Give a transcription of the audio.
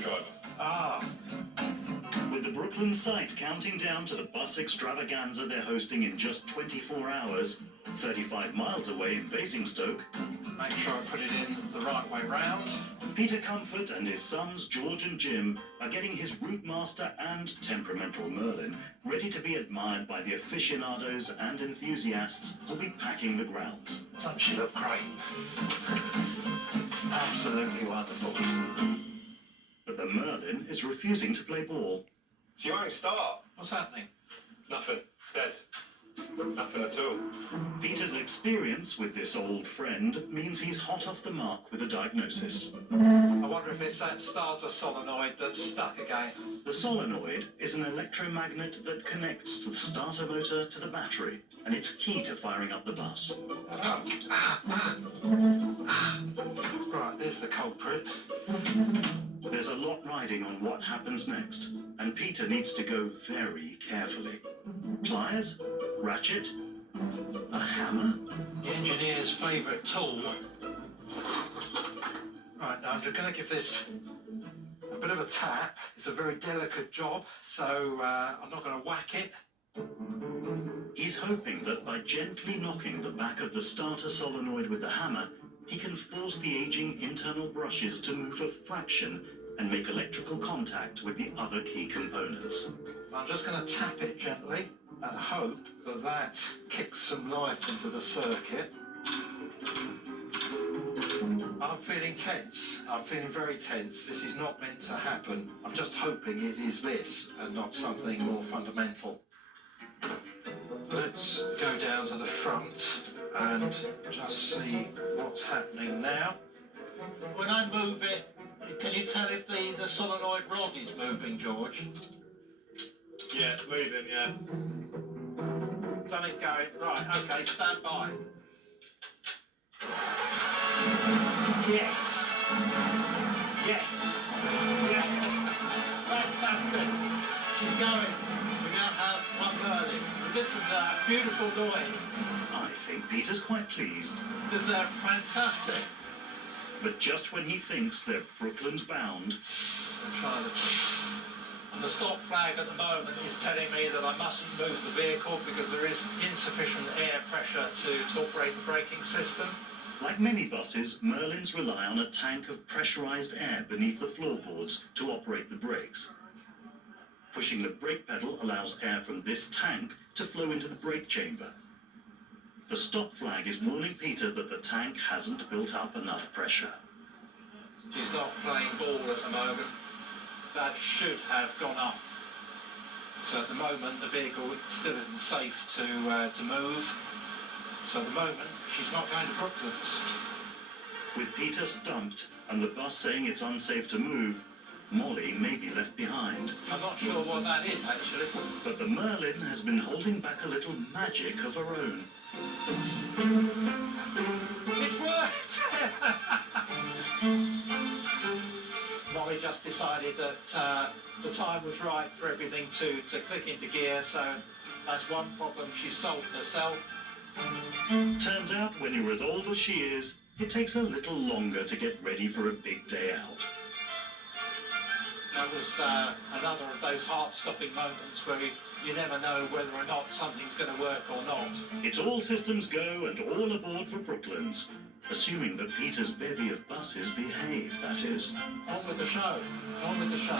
driver. Ah. With the Brooklyn site counting down to the bus extravaganza they're hosting in just 24 hours, 35 miles away in Basingstoke, Make sure I put it in the right way round. Peter Comfort and his sons George and Jim are getting his route master and temperamental Merlin ready to be admired by the aficionados and enthusiasts who'll be packing the grounds. Doesn't she look great? Absolutely wonderful. But the Merlin is refusing to play ball. She won't start. What's happening? Nothing. Dead. Nothing at all. Peter's experience with this old friend means he's hot off the mark with a diagnosis. I wonder if it's that starter solenoid that's stuck again. The solenoid is an electromagnet that connects to the starter motor to the battery, and it's key to firing up the bus. Right, there's the culprit. There's a lot riding on what happens next, and Peter needs to go very carefully. Pliers? Ratchet? A hammer? The engineer's favourite tool. Right, now I'm just going to give this a bit of a tap. It's a very delicate job, so I'm not going to whack it. He's hoping that by gently knocking the back of the starter solenoid with the hammer, he can force the aging internal brushes to move a fraction and make electrical contact with the other key components. I'm just going to tap it gently and hope that that kicks some life into the circuit. I'm feeling tense. I'm feeling very tense. This is not meant to happen. I'm just hoping it is this and not something more fundamental. Let's go down to the front and just see what's happening now. When I move it, can you tell if the solenoid rod is moving, George? Yeah, it's moving, yeah. Something's going. Right, okay, stand by. Yes. Yes. Yeah. Fantastic. She's going. We now have one Merlin. Listen to that beautiful noise. I think Peter's quite pleased. Isn't that fantastic? But just when he thinks they're Brooklyn's bound, The stop flag at the moment is telling me that I mustn't move the vehicle because there is insufficient air pressure to operate the braking system. like many buses, Merlins rely on a tank of pressurized air beneath the floorboards to operate the brakes. Pushing the brake pedal allows air from this tank to flow into the brake chamber. The stop flag is warning Peter that the tank hasn't built up enough pressure. She's not playing ball at the moment. That should have gone up. So at the moment the vehicle still isn't safe to move. So at the moment she's not going to Brooklands. With Peter stumped and the bus saying it's unsafe to move, Molly may be left behind. I'm not sure what that is actually. But the Merlin has been holding back a little magic of her own. It's worked! Molly just decided that the time was right for everything to click into gear, so that's one problem she solved herself. Turns out when you're as old as she is, it takes a little longer to get ready for a big day out. That was another of those heart-stopping moments where you never know whether or not something's going to work or not. It's all systems go and all aboard for Brooklands, assuming that Peter's bevy of buses behave, that is. On with the show. On with the show.